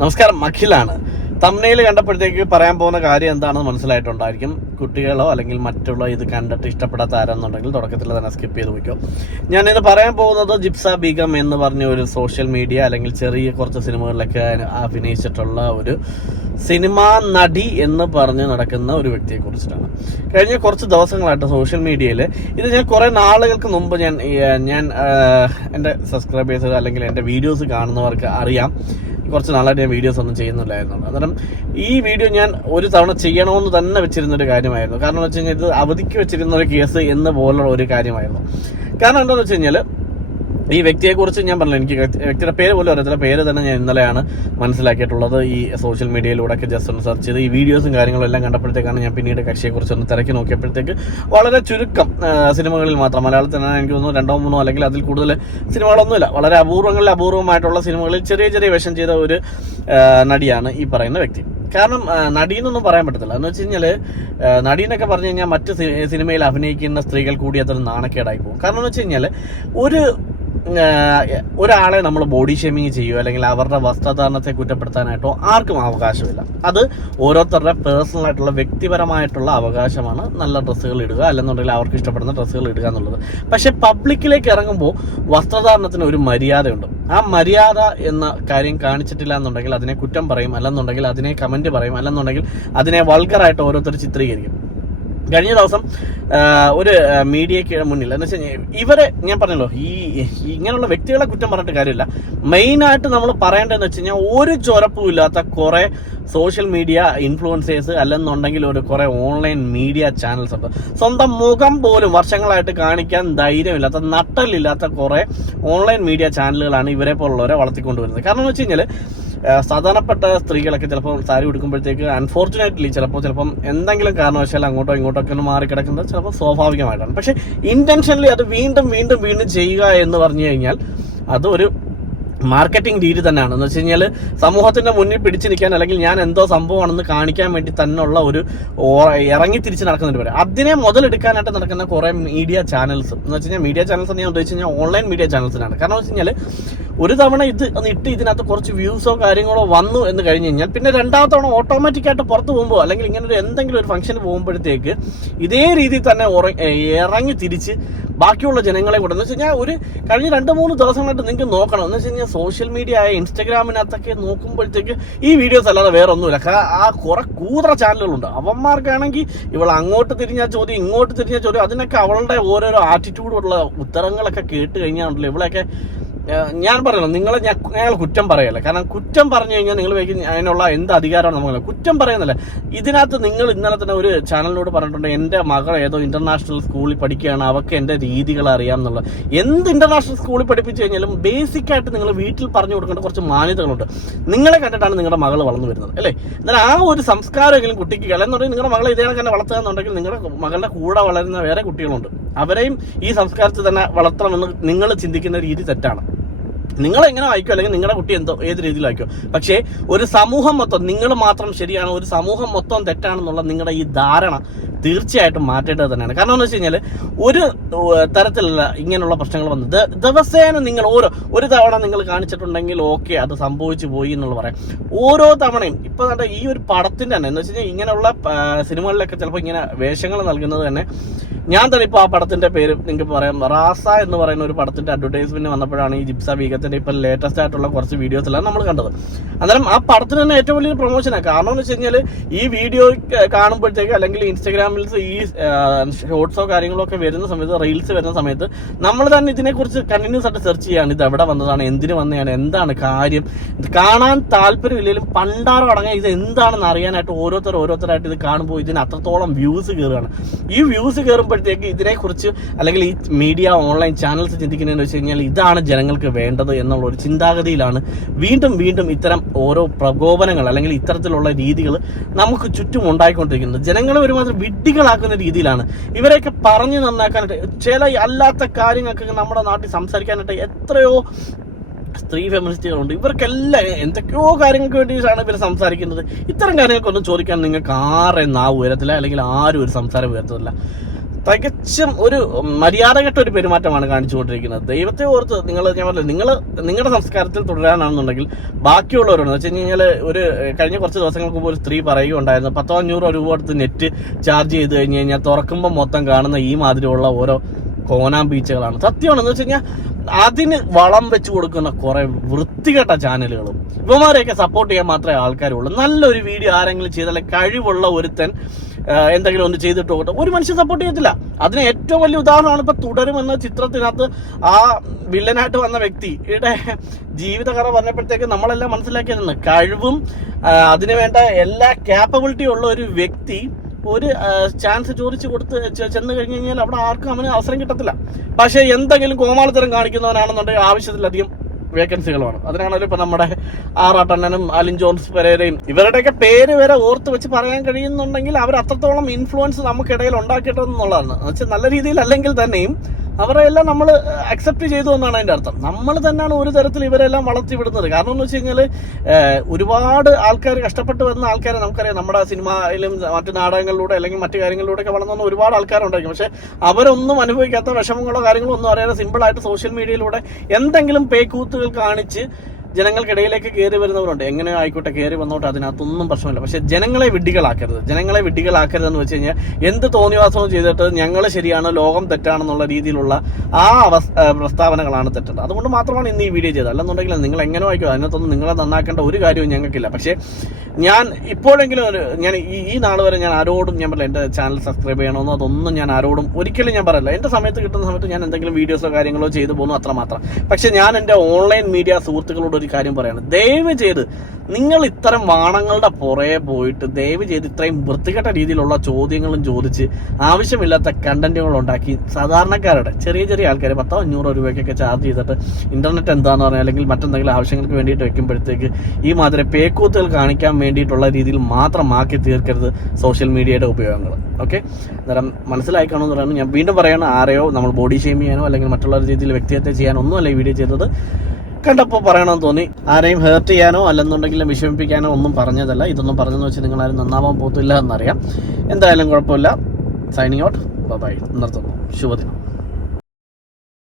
നമസ്കാരം അഖിലാണ്. തമ്മനയിൽ കണ്ടപ്പോഴത്തേക്ക് പറയാൻ പോകുന്ന കാര്യം എന്താണെന്ന് മനസ്സിലായിട്ടുണ്ടായിരിക്കും. കുട്ടികളോ അല്ലെങ്കിൽ മറ്റുള്ള ഇത് കണ്ടിട്ട് ഇഷ്ടപ്പെടാത്ത ആരാന്നുണ്ടെങ്കിൽ തുടക്കത്തിൽ തന്നെ സ്കിപ്പ് ചെയ്ത് പോയിക്കോ ഞാനിത് പറയാൻ പോകുന്നത് ജിപ്സ ബീഗം എന്ന് പറഞ്ഞ ഒരു സോഷ്യൽ മീഡിയ അല്ലെങ്കിൽ ചെറിയ കുറച്ച് സിനിമകളിലൊക്കെ അഭിനയിച്ചിട്ടുള്ള ഒരു സിനിമാ നടി എന്ന് പറഞ്ഞ് നടക്കുന്ന ഒരു വ്യക്തിയെ കുറിച്ചിട്ടാണ്. കഴിഞ്ഞ കുറച്ച് ദിവസങ്ങളായിട്ട് സോഷ്യൽ മീഡിയയിൽ ഇത് ഞാൻ കുറേ നാളുകൾക്ക് മുമ്പ് ഞാൻ ഞാൻ എന്റെ സബ്സ്ക്രൈബേഴ്സ് അല്ലെങ്കിൽ എന്റെ വീഡിയോസ് കാണുന്നവർക്ക് അറിയാം. കുറച്ച് നാളായിട്ട് ഞാൻ വീഡിയോസ് ഒന്നും ചെയ്യുന്നില്ലായിരുന്നു. അന്നേരം ഈ വീഡിയോ ഞാൻ ഒരു തവണ ചെയ്യണമെന്ന് തന്നെ വെച്ചിരുന്ന ഒരു കാര്യമായിരുന്നു. കാരണം എന്ന് വെച്ച് കഴിഞ്ഞാൽ ഇത് അവധിക്ക് വെച്ചിരുന്ന ഒരു കേസ് എന്ന പോലുള്ള ഒരു കാര്യമായിരുന്നു. കാരണം എന്താണെന്ന് വെച്ച് കഴിഞ്ഞാൽ ഈ വ്യക്തിയെക്കുറിച്ച് ഞാൻ പറഞ്ഞു എനിക്ക് വ്യക്തി- വ്യക്തിയുടെ പേര് പോലും അറിയത്തില്ല. പേര് തന്നെ ഞാൻ ഇന്നലെയാണ് മനസ്സിലാക്കിയിട്ടുള്ളത്. ഈ സോഷ്യൽ മീഡിയയിലൂടെ ഒക്കെ ജസ്റ്റ് ഒന്ന് സെർച്ച് ചെയ്ത് ഈ വീഡിയോസും കാര്യങ്ങളും എല്ലാം കണ്ടപ്പോഴത്തേക്കാണ് ഞാൻ പിന്നീട് കക്ഷിയെക്കുറിച്ച് ഒന്ന് തിരക്കി നോക്കിയപ്പോഴത്തേക്ക് വളരെ ചുരുക്കം സിനിമകളിൽ മാത്രം. മലയാളത്തിൽ തന്നെ എനിക്ക് തോന്നുന്നു രണ്ടോ മൂന്നോ അല്ലെങ്കിൽ അതിൽ കൂടുതൽ സിനിമകളൊന്നുമില്ല. വളരെ അപൂർവങ്ങളിൽ അപൂർവമായിട്ടുള്ള സിനിമകളിൽ ചെറിയ ചെറിയ വേഷം ചെയ്ത ഒരു നടിയാണ് ഈ പറയുന്ന വ്യക്തി. കാരണം നടീന്നൊന്നും പറയാൻ പറ്റത്തില്ല. എന്ന് വെച്ച് കഴിഞ്ഞാൽ നടീന്നൊക്കെ പറഞ്ഞു കഴിഞ്ഞാൽ മറ്റ് സിനിമയിൽ അഭിനയിക്കുന്ന സ്ത്രീകൾ കൂടി അതൊരു നാണക്കേടായി പോകും. കാരണം എന്ന് വെച്ച് കഴിഞ്ഞാൽ ഒരു ഒരാളെ നമ്മൾ ബോഡി ഷേമിങ് ചെയ്യുകയോ അല്ലെങ്കിൽ അവരുടെ വസ്ത്രധാരണത്തെ കുറ്റപ്പെടുത്താനായിട്ടോ ആർക്കും അവകാശമില്ല. അത് ഓരോരുത്തരുടെ പേഴ്സണൽ ആയിട്ടുള്ള വ്യക്തിപരമായിട്ടുള്ള അവകാശമാണ്. നല്ല ഡ്രസ്സുകൾ ഇടുക അല്ലെന്നുണ്ടെങ്കിൽ അവർക്ക് ഇഷ്ടപ്പെടുന്ന ഡ്രസ്സുകൾ ഇടുക എന്നുള്ളത്. പക്ഷേ പബ്ലിക്കിലേക്ക് ഇറങ്ങുമ്പോൾ വസ്ത്രധാരണത്തിന് ഒരു മര്യാദയുണ്ട്. ആ മര്യാദ എന്ന കാര്യം കാണിച്ചിട്ടില്ല എന്നുണ്ടെങ്കിൽ അതിനെ കുറ്റം പറയും അല്ലെന്നുണ്ടെങ്കിൽ അതിനെ കമന്റ് പറയും അല്ലെന്നുണ്ടെങ്കിൽ അതിനെ വൾഗറായിട്ട് ഓരോരുത്തർ ചിത്രീകരിക്കും. കഴിഞ്ഞ ദിവസം ഒരു മീഡിയയ്ക്ക് മുന്നിൽ എന്ന് വെച്ച് കഴിഞ്ഞാൽ ഇവരെ ഞാൻ പറഞ്ഞല്ലോ ഈ ഇങ്ങനെയുള്ള വ്യക്തികളെ കുറ്റം പറഞ്ഞിട്ട് കാര്യമില്ല. മെയിനായിട്ട് നമ്മൾ പറയേണ്ടതെന്ന് വെച്ച് കഴിഞ്ഞാൽ ഒരു ചൊരപ്പും ഇല്ലാത്ത കുറേ സോഷ്യൽ മീഡിയ ഇൻഫ്ലുവൻസേഴ്സ് അല്ലെന്നുണ്ടെങ്കിൽ ഒരു കുറേ ഓൺലൈൻ മീഡിയ ചാനൽസ് ഉണ്ട്. സ്വന്തം മുഖം പോലും വർഷങ്ങളായിട്ട് കാണിക്കാൻ ധൈര്യമില്ലാത്ത നട്ടലില്ലാത്ത കുറേ ഓൺലൈൻ മീഡിയ ചാനലുകളാണ് ഇവരെ പോലുള്ളവരെ വളർത്തിക്കൊണ്ടുവരുന്നത്. കാരണം എന്ന് വെച്ച് കഴിഞ്ഞാൽ സാധാരണപ്പെട്ട സ്ത്രീകളൊക്കെ ചിലപ്പോൾ സാരി ഉടുക്കുമ്പോഴത്തേക്ക് അൺഫോർച്ചുനേറ്റ്ലി ചിലപ്പോൾ ചിലപ്പം എന്തെങ്കിലും കാരണവശാൽ അങ്ങോട്ടോ ഇങ്ങോട്ടോ ഒക്കെ ഒന്ന് മാറിക്കിടക്കുന്നത് ചിലപ്പോൾ സ്വാഭാവികമായിട്ടാണ്. പക്ഷേ ഇന്റൻഷനലി അത് വീണ്ടും വീണ്ടും വീണ്ടും ചെയ്യുക എന്ന് പറഞ്ഞു കഴിഞ്ഞാൽ അത് ഒരു മാർക്കറ്റിംഗ് രീതി തന്നെയാണ്. എന്ന് വെച്ച് കഴിഞ്ഞാൽ സമൂഹത്തിന്റെ മുന്നിൽ പിടിച്ചു നിൽക്കാൻ അല്ലെങ്കിൽ ഞാൻ എന്തോ സംഭവമാണെന്ന് കാണിക്കാൻ വേണ്ടി തന്നെയുള്ള ഒരു ഇറങ്ങി തിരിച്ച് നടക്കുന്ന ഒരു പരിപാടി. അതിനെ മുതലെടുക്കാനായിട്ട് നടക്കുന്ന കുറേ മീഡിയ ചാനൽസ്. എന്ന് വെച്ച് കഴിഞ്ഞാൽ മീഡിയ ചാനൽസ് എന്ന് ഞാൻ ഉദ്ദേശിച്ച് കഴിഞ്ഞാൽ ഓൺലൈൻ മീഡിയ ചാനൽസിനാണ്. കാരണം എന്ന് വെച്ച് കഴിഞ്ഞാൽ ഒരു തവണ ഇത് ഒന്ന് ഇട്ട് ഇതിനകത്ത് കുറച്ച് വ്യൂസോ കാര്യങ്ങളോ വന്നു എന്ന് കഴിഞ്ഞ് കഴിഞ്ഞാൽ പിന്നെ രണ്ടാമത്തെ തവണ ഓട്ടോമാറ്റിക് ആയിട്ട് പുറത്ത് പോകുമ്പോൾ അല്ലെങ്കിൽ ഇങ്ങനെ ഒരു എന്തെങ്കിലും ഒരു ഫംഗ്ഷന് പോകുമ്പോഴത്തേക്ക് ഇതേ രീതിയിൽ തന്നെ ഇറങ്ങി തിരിച്ച് ബാക്കിയുള്ള ജനങ്ങളെ കൂടെ. എന്ന് വെച്ച് കഴിഞ്ഞാൽ ഒരു കഴിഞ്ഞ രണ്ട് മൂന്ന് ദിവസങ്ങളായിട്ട് നിങ്ങൾക്ക് നോക്കണം. എന്ന് വെച്ച് കഴിഞ്ഞാൽ സോഷ്യൽ മീഡിയ ആയ ഇൻസ്റ്റഗ്രാമിനകത്തൊക്കെ നോക്കുമ്പോഴത്തേക്ക് ഈ വീഡിയോസ് അല്ലാതെ വേറെ ഒന്നുമില്ല ആ കുറെ കൂതറ ചാനലുകളുണ്ട് അവന്മാർക്കാണെങ്കിൽ ഇവൾ അങ്ങോട്ട് തിരിഞ്ഞ ചോദ്യം ഇങ്ങോട്ട് തിരിഞ്ഞ ചോദ്യം. അതിനൊക്കെ അവളുടെ ഓരോരോ ആറ്റിറ്റ്യൂഡുള്ള ഉത്തരങ്ങളൊക്കെ കേട്ട് കഴിഞ്ഞാണല്ലോ ഇവളെയൊക്കെ ഞാൻ പറയണം നിങ്ങളെ ഞാൻ കുറ്റം പറയല്ല? കാരണം കുറ്റം പറഞ്ഞു കഴിഞ്ഞാൽ നിങ്ങൾ അതിനുള്ള എന്ത് അധികാരമാണ് നമുക്ക് കുറ്റം പറയുന്നില്ല ഇതിനകത്ത് നിങ്ങൾ ഇന്നലെ തന്നെ ഒരു ചാനലിനോട് പറഞ്ഞിട്ടുണ്ട് എന്റെ മകൾ ഏതോ ഇന്റർനാഷണൽ സ്കൂളിൽ പഠിക്കുകയാണ് അവർക്ക് എന്റെ രീതികൾ അറിയാം എന്നുള്ളത് എന്ത് ഇന്റർനാഷണൽ സ്കൂളിൽ പഠിപ്പിച്ചു കഴിഞ്ഞാലും ബേസിക് ആയിട്ട് നിങ്ങൾ വീട്ടിൽ പറഞ്ഞു കൊടുക്കേണ്ട കുറച്ച് മാന്യതകളുണ്ട്. നിങ്ങളെ കണ്ടിട്ടാണ് നിങ്ങളുടെ മകൾ വളർന്നു വരുന്നത് അല്ലേ? എന്നാൽ ആ ഒരു സംസ്കാരമെങ്കിലും കുട്ടിക്ക് അല്ലെന്നുണ്ടെങ്കിൽ നിങ്ങളുടെ മകളെ ഇതേ തന്നെ വളർത്തുക എന്നുണ്ടെങ്കിൽ നിങ്ങളുടെ മകളുടെ കൂടെ വളരുന്ന വേറെ കുട്ടികളുണ്ട്. അവരെയും ഈ സംസ്കാരത്തിൽ തന്നെ വളർത്തണമെന്ന് നിങ്ങൾ ചിന്തിക്കുന്ന രീതി തെറ്റാണ്. നിങ്ങൾ എങ്ങനെ വായിക്കോ? അല്ലെങ്കിൽ നിങ്ങളുടെ കുട്ടി എന്തോ ഏത് രീതിയിൽ വായിക്കും? പക്ഷേ ഒരു സമൂഹം മൊത്തം നിങ്ങൾ മാത്രം ശരിയാണ് ഒരു സമൂഹം മൊത്തം തെറ്റാണെന്നുള്ള നിങ്ങളുടെ ഈ ധാരണ തീർച്ചയായിട്ടും മാറ്റേണ്ടത് തന്നെയാണ്. കാരണം എന്ന് വെച്ച് കഴിഞ്ഞാൽ ഒരു തരത്തിലുള്ള ഇങ്ങനെയുള്ള പ്രശ്നങ്ങൾ വന്ന് ദിവസേന നിങ്ങൾ ഓരോ ഒരു തവണ നിങ്ങൾ കാണിച്ചിട്ടുണ്ടെങ്കിൽ ഓക്കെ അത് സംഭവിച്ചു പോയി എന്നുള്ള പറയാം. ഓരോ തവണയും ഇപ്പൊ കണ്ട ഈ ഒരു പടത്തിന്റെ തന്നെ എന്ന് വെച്ച് കഴിഞ്ഞാൽ ഇങ്ങനെയുള്ള സിനിമകളിലൊക്കെ ചിലപ്പോൾ ഇങ്ങനെ വേഷങ്ങൾ നൽകുന്നത് തന്നെ ഞാൻ തന്നെ ഇപ്പോൾ ആ പടത്തിന്റെ പേര് നിങ്ങൾക്ക് പറയാം. റാസ എന്ന് പറയുന്ന ഒരു പടത്തിന്റെ അഡ്വർടൈസ്മെന്റ് വന്നപ്പോഴാണ് ഈ ജിപ്സ വീഗത്തിന്റെ ഇപ്പോൾ ലേറ്റസ്റ്റ് ആയിട്ടുള്ള കുറച്ച് വീഡിയോസ് എല്ലാം നമ്മൾ കണ്ടത്. അന്നേരം ആ പടത്തിന് തന്നെ ഏറ്റവും വലിയൊരു പ്രൊമോഷനാണ് കാരണം എന്ന് വെച്ച് കഴിഞ്ഞാൽ ഈ വീഡിയോ കാണുമ്പോഴത്തേക്ക് അല്ലെങ്കിൽ ഇൻസ്റ്റാഗ്രാമിൽ ഈ ഷോർട്സോ കാര്യങ്ങളോ ഒക്കെ വരുന്ന സമയത്ത് റീൽസ് വരുന്ന സമയത്ത് നമ്മൾ തന്നെ ഇതിനെക്കുറിച്ച് കണ്ടിന്യൂസ് ആയിട്ട് സെർച്ച് ചെയ്യാണ്. ഇത് എവിടെ വന്നതാണ് എന്തിനു വന്നതാണ് എന്താണ് കാര്യം. കാണാൻ താല്പര്യമില്ലെങ്കിലും പണ്ടാറ് അടങ്ങാൻ ഇത് എന്താണെന്ന് അറിയാനായിട്ട് ഓരോരുത്തർ ഓരോരുത്തരായിട്ട് ഇത് കാണുമ്പോൾ ഇതിന് അത്രത്തോളം വ്യൂസ് കയറുകയാണ്. ഈ വ്യൂസ് കയറുമ്പോഴത്തേക്ക് ഇതിനെക്കുറിച്ച് അല്ലെങ്കിൽ ഈ മീഡിയ ഓൺലൈൻ ചാനൽസ് ചിന്തിക്കുന്നതെന്ന് വെച്ച് കഴിഞ്ഞാൽ ഇതാണ് ജനങ്ങൾക്ക് വേണ്ടത് എന്നുള്ള ഒരു ചിന്താഗതിയിലാണ് വീണ്ടും വീണ്ടും ഇത്തരം ഓരോ പ്രകോപനങ്ങൾ അല്ലെങ്കിൽ ഇത്തരത്തിലുള്ള രീതികൾ നമുക്ക് ചുറ്റും ഉണ്ടായിക്കൊണ്ടിരിക്കുന്നത്. ജനങ്ങളെ ഒരുമാതിരി വിഡ്ഢികളാക്കുന്ന രീതിയിലാണ്. ഇവരെയൊക്കെ പറഞ്ഞു നന്നാക്കാനായിട്ട് ചില അല്ലാത്ത കാര്യങ്ങൾക്ക് നമ്മുടെ നാട്ടിൽ സംസാരിക്കാനായിട്ട് എത്രയോ സ്ത്രീ ഫെമിനിസ്റ്റുകളുണ്ട്. ഇവർക്കെല്ലാം എന്തൊക്കെയോ കാര്യങ്ങൾക്ക് വേണ്ടിയിട്ടാണ് ഇവർ സംസാരിക്കുന്നത്. ഇത്തരം കാര്യങ്ങൾക്കൊന്നും ചോദിക്കാൻ നിങ്ങൾക്ക് ആരെ നാവ് ഉയരത്തില്ല അല്ലെങ്കിൽ ആരും ഒരു സംസാരം ഉയർത്തത്തില്ല തികച്ചും ഒരു മര്യാദകെട്ട ഒരു പെരുമാറ്റമാണ് കാണിച്ചുകൊണ്ടിരിക്കുന്നത്. ദൈവത്തെ ഓർത്ത് നിങ്ങൾ ഞാൻ പറഞ്ഞു നിങ്ങൾ നിങ്ങളുടെ സംസ്കാരത്തിൽ തുടരാനാണെന്നുണ്ടെങ്കിൽ ബാക്കിയുള്ളവരോട് വെച്ച് കഴിഞ്ഞാൽ ഒരു കഴിഞ്ഞ കുറച്ച് ദിവസങ്ങൾക്ക് ഒരു സ്ത്രീ പറയുകയുണ്ടായിരുന്നു പത്തോ അഞ്ഞൂറോ രൂപ കൊടുത്ത് നെറ്റ് ചാർജ് ചെയ്ത് കഴിഞ്ഞ് കഴിഞ്ഞാൽ തുറക്കുമ്പോൾ മൊത്തം കാണുന്ന ഈ മാതിരിയുള്ള ഓരോ കോനാം ബീച്ചുകളാണ്. സത്യമാണെന്ന് വെച്ച് കഴിഞ്ഞാൽ അതിന് വളം വെച്ച് കൊടുക്കുന്ന കുറെ വൃത്തികെട്ട ചാനലുകളും ഇവന്മാരെയൊക്കെ സപ്പോർട്ട് ചെയ്യാൻ മാത്രമേ ആൾക്കാരുള്ളൂ. നല്ലൊരു വീഡിയോ ആരെങ്കിലും ചെയ്താൽ കഴിവുള്ള ഒരുത്തൻ എന്തെങ്കിലും ഒന്ന് ചെയ്തിട്ട് പോകട്ടെ. ഒരു മനുഷ്യൻ സപ്പോർട്ട് ചെയ്യത്തില്ല. അതിന് ഏറ്റവും വലിയ ഉദാഹരണമാണ് ഇപ്പൊ തുടരുമെന്ന ചിത്രത്തിനകത്ത് ആ വില്ലനായിട്ട് വന്ന വ്യക്തിയുടെ ജീവിതകഥ പറഞ്ഞപ്പോഴത്തേക്ക് നമ്മളെല്ലാം മനസ്സിലാക്കിയിരുന്നു കഴിവും അതിനുവേണ്ട എല്ലാ ക്യാപ്പബിലിറ്റിയും ഉള്ള ഒരു വ്യക്തി ഒരു ചാൻസ് ചോദിച്ചു കൊടുത്ത് ചെന്ന് കഴിഞ്ഞ് കഴിഞ്ഞാൽ അവിടെ ആർക്കും അവന് അവസരം കിട്ടത്തില്ല. പക്ഷേ എന്തെങ്കിലും കോമാളിത്തരം കാണിക്കുന്നവനാണെന്നുണ്ടെങ്കിൽ ആവശ്യത്തിലധികം വേക്കൻസികളുമാണ് അതിനാണല്ലോ ഇപ്പൊ നമ്മുടെ ആറാട്ടണ്ണനും അലിൻ ജോൺസ് പെരേരയും ഇവരുടെയൊക്കെ പേര് വരെ ഓർത്ത് വെച്ച് പറയാൻ കഴിയുന്നുണ്ടെങ്കിൽ അവർ അത്രത്തോളം ഇൻഫ്ലുവൻസ് നമുക്കിടയിൽ ഉണ്ടാക്കിയിട്ടുണ്ടെന്നുള്ളതാണ്. എന്നുവെച്ചാൽ നല്ല രീതിയിൽ അല്ലെങ്കിൽ തന്നെയും അവരെ എല്ലാം നമ്മൾ അക്സെപ്റ്റ് ചെയ്തു എന്നാണ് അതിന്റെ അർത്ഥം. നമ്മൾ തന്നെയാണ് ഒരു തരത്തിൽ ഇവരെല്ലാം വളർത്തി വിടുന്നത് കാരണം എന്ന് വെച്ച് കഴിഞ്ഞാൽ ഒരുപാട് ആൾക്കാർ കഷ്ടപ്പെട്ട് വന്ന ആൾക്കാരെ നമുക്കറിയാം. നമ്മുടെ സിനിമയിലും മറ്റു നാടകങ്ങളിലൂടെ അല്ലെങ്കിൽ മറ്റു കാര്യങ്ങളിലൂടെ ഒക്കെ വളർന്നു ഒരുപാട് ആൾക്കാരുണ്ടായിരിക്കും. പക്ഷേ അവരൊന്നും അനുഭവിക്കാത്ത വിഷമങ്ങളോ കാര്യങ്ങളോ ഒന്നും അറിയാതെ സിമ്പിളായിട്ട് സോഷ്യൽ മീഡിയയിലൂടെ എന്തെങ്കിലും പേക്കൂത്തുകൾ കാണിച്ച് ജനങ്ങൾക്കിടയിലേക്ക് കയറി വരുന്നവരുണ്ട്. എങ്ങനെ ആയിക്കോട്ടെ കയറി വന്നോട്ടെ അതിനകത്തൊന്നും പ്രശ്നമില്ല. പക്ഷെ ജനങ്ങളെ വിഡ്ഢികളാക്കരുത്. ജനങ്ങളെ വിഡ്ഢികളാക്കരുതെന്ന് വെച്ച് കഴിഞ്ഞാൽ എന്ത് തോന്നിവാസവും ചെയ്തിട്ട് ഞങ്ങൾ ശരിയാണ് ലോകം തെറ്റാണെന്നുള്ള രീതിയിലുള്ള ആ അവസ് പ്രസ്താവനകളാണ് തെറ്റത്. അതുകൊണ്ട് മാത്രമാണ് ഇന്ന് ഈ വീഡിയോ ചെയ്തത്. അല്ലെന്നുണ്ടെങ്കിൽ നിങ്ങൾ എങ്ങനെ വായിക്കും അതിനകത്തൊന്നും നിങ്ങളെ നന്നാക്കേണ്ട ഒരു കാര്യവും ഞങ്ങൾക്കില്ല. പക്ഷേ ഞാൻ ഇപ്പോഴെങ്കിലും ഒരു ഞാൻ ഈ ഈ നാൾ വരെ ഞാൻ ആരോടും ഞാൻ പറയില്ല എന്റെ ചാനൽ സബ്സ്ക്രൈബ് ചെയ്യണമെന്നോ അതൊന്നും ഞാൻ ആരോടും ഒരിക്കലും ഞാൻ പറയില്ല. എന്റെ സമയത്ത് കിട്ടുന്ന സമയത്ത് ഞാൻ എന്തെങ്കിലും വീഡിയോസോ കാര്യങ്ങളോ ചെയ്തു പോകുന്നു അത്രമാത്രം. പക്ഷെ ഞാൻ എന്റെ ഓൺലൈൻ മീഡിയ സുഹൃത്തുക്കളോട് ഒരു കാര്യം പറയാണ്. ദയവ് ചെയ്ത് നിങ്ങൾ ഇത്തരം വാണങ്ങളുടെ പുറകെ പോയിട്ട് ദയവ് ചെയ്ത് ഇത്രയും വൃത്തികെട്ട രീതിയിലുള്ള ചോദ്യങ്ങളും ചോദിച്ച് ആവശ്യമില്ലാത്ത കണ്ടന്റുകൾ ഉണ്ടാക്കി സാധാരണക്കാരുടെ ചെറിയ ചെറിയ ആൾക്കാർ പത്തോ അഞ്ഞൂറോ രൂപയ്ക്കൊക്കെ ചാർജ് ചെയ്തിട്ട് ഇന്റർനെറ്റ് എന്താന്ന് പറഞ്ഞാൽ അല്ലെങ്കിൽ മറ്റെന്തെങ്കിലും ആവശ്യങ്ങൾക്ക് വേണ്ടിയിട്ട് വെക്കുമ്പോഴത്തേക്ക് ഈ മാതിരി പേക്കൂത്തുകൾ കാണിക്കാൻ വേണ്ടിയിട്ടുള്ള രീതിയിൽ മാത്രം ആക്കി തീർക്കരുത് സോഷ്യൽ മീഡിയയുടെ ഉപയോഗങ്ങൾ. ഓക്കെ അന്നേരം മനസ്സിലായി കാണുമെന്ന് പറയുന്നത് ഞാൻ വീണ്ടും പറയണം ആരെയോ നമ്മൾ ബോഡി ഷെയിം ചെയ്യാനോ അല്ലെങ്കിൽ മറ്റുള്ള രീതിയിൽ വ്യക്തിഹത്യ ചെയ്യാനോ ഒന്നുമല്ല ഈ വീഡിയോ ചെയ്തത്. കണ്ടപ്പോൾ പറയണമെന്ന് തോന്നി. ആരെയും ഹേർട്ട് ചെയ്യാനോ അല്ലെന്നുണ്ടെങ്കിലും വിഷമിപ്പിക്കാനോ ഒന്നും പറഞ്ഞതല്ല. ഇതൊന്നും പറഞ്ഞെന്ന് വെച്ച് നിങ്ങൾ ആരും നന്നാവാൻ പോകത്തില്ല എന്നറിയാം. എന്തായാലും കുഴപ്പമില്ല. സൈനിങ് ഔട്ട് ബൈ നിർത്തുന്നു. ശുഭദിനം.